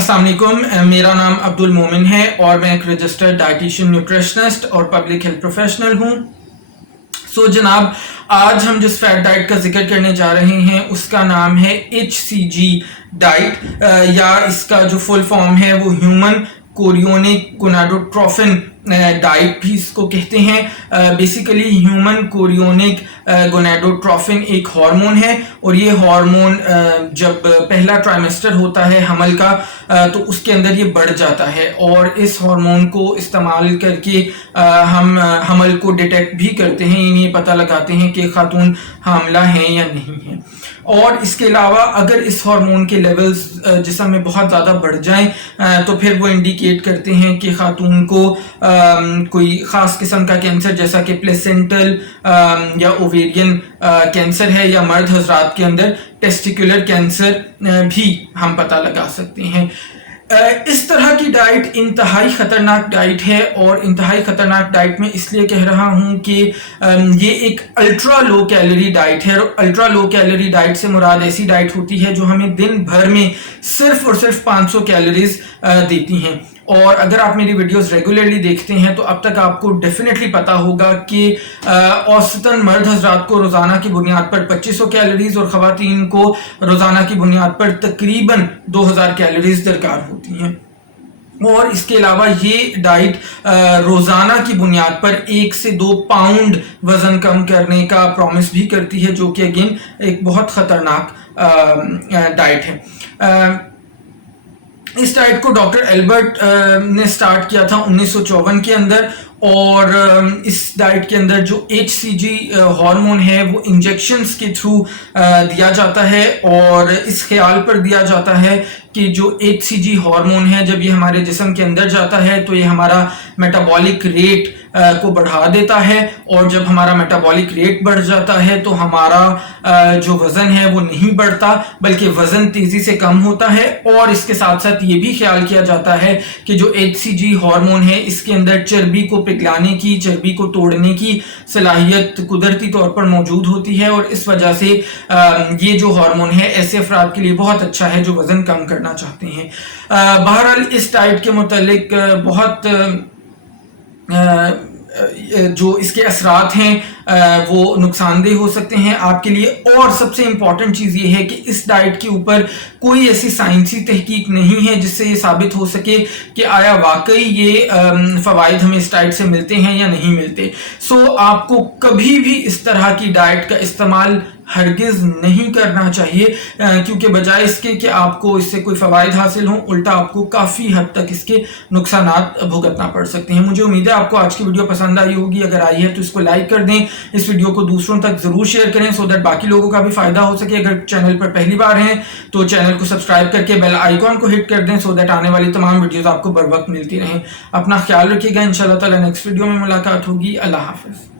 अस्सलाम वालेकुम, मेरा नाम अब्दुल मोमिन है और मैं एक रजिस्टर्ड डाइटिशियन, न्यूट्रिशनिस्ट और पब्लिक हेल्थ प्रोफेशनल हूँ। जनाब, आज हम जिस फैट डाइट का जिक्र करने जा रहे हैं उसका नाम है HCG डाइट, या इसका जो फुल फॉर्म है वो ह्यूमन कोरियोनिक गोनाडोट्रोफिन डाइट भी इसको कहते हैं। बेसिकली ह्यूमन कोरियोनिक गोनाडोट्रोफिन एक हार्मोन है और ये हार्मोन जब पहला ट्राइमेस्टर होता है हमल का तो उसके अंदर ये बढ़ जाता है और इस हार्मोन को इस्तेमाल करके हम हमल को डिटेक्ट भी करते हैं, इन्हें पता लगाते हैं कि खातून हामला है या नहीं है। और इसके अलावा अगर इस हार्मोन के लेवल्स जिस्म में बहुत ज़्यादा बढ़ जाएं तो फिर वो इंडिकेट करते हैं कि खातून को कोई ख़ास किस्म का कैंसर जैसा कि प्लेसेंटल या ओवेरियन कैंसर है, या मर्द हजरात के अंदर टेस्टिकुलर कैंसर भी हम पता लगा सकते हैं। इस तरह की डाइट इंतहाई ख़तरनाक डाइट है और इंतहाई ख़तरनाक डाइट में इसलिए कह रहा हूँ कि ये एक अल्ट्रा लो कैलोरी डाइट है। और अल्ट्रा लो कैलोरी डाइट से मुराद ऐसी डाइट होती है जो हमें दिन भर में सिर्फ और सिर्फ 500 कैलोरीज देती हैं। और अगर आप मेरी वीडियोस रेगुलरली देखते हैं तो अब तक आपको डेफिनेटली पता होगा कि औसतन मर्द हजरात को रोज़ाना की बुनियाद पर 2500 कैलोरीज और ख़वातीन को रोज़ाना की बुनियाद पर तकरीबन 2000 कैलोरीज दरकार होती हैं। और इसके अलावा ये डाइट रोज़ाना की बुनियाद पर 1 से 2 पाउंड वज़न कम करने का प्रॉमिस भी करती है, जो कि अगेन एक बहुत ख़तरनाक डाइट है। इस डाइट को डॉक्टर एल्बर्ट ने स्टार्ट किया था 1954 के अंदर, और इस डाइट के अंदर जो HCG हार्मोन है वो इंजेक्शंस के थ्रू दिया जाता है और इस ख्याल पर दिया जाता है कि जो HCG हार्मोन है जब ये हमारे जिस्म के अंदर जाता है तो ये हमारा मेटाबॉलिक रेट को बढ़ा देता है, और जब हमारा मेटाबॉलिक रेट बढ़ जाता है तो हमारा जो वज़न है वो नहीं बढ़ता बल्कि वज़न तेज़ी से कम होता है। और इसके साथ साथ ये भी ख्याल किया जाता है कि जो HCG हार्मोन है इसके अंदर चर्बी को पिघलाने की, चर्बी को तोड़ने की सलाहियत कुदरती तौर पर मौजूद होती है, और इस वजह से ये जो हार्मोन है ऐसे अफराद के लिए बहुत अच्छा है जो वज़न कम करना चाहते हैं। बहरहाल इस डाइट के मुतालिक बहुत जो इसके असरात हैं वो नुकसानदेह हो सकते हैं आपके लिए। और सबसे इम्पॉर्टेंट चीज़ ये है कि इस डाइट के ऊपर कोई ऐसी साइंसी तहकीक नहीं है जिससे ये साबित हो सके कि आया वाकई ये फ़वाइद हमें इस डाइट से मिलते हैं या नहीं मिलते। आपको कभी भी इस तरह की डाइट का इस्तेमाल हरगिज़ नहीं करना चाहिए, क्योंकि बजाय इसके कि आपको इससे कोई फ़वाइद हासिल हों, उल्टा आपको काफ़ी हद तक इसके नुकसानात भुगतना पड़ सकते हैं। मुझे उम्मीद है आपको आज की वीडियो पसंद आई होगी। अगर आई है तो इसको लाइक कर दें, इस वीडियो को दूसरों तक ज़रूर शेयर करें सो दैट बाकी लोगों का भी फ़ायदा हो सके। अगर चैनल पर पहली बार हैं तो चैनल को सब्सक्राइब करके बेल आइकॉन को हिट कर दें सो दैट आने वाली तमाम वीडियोज़ आपको बर वक्त मिलती रहें। अपना ख्याल रखिएगा। इंशाअल्लाह ताला नेक्स्ट वीडियो में मुलाकात होगी। अल्लाह हाफ़िज़।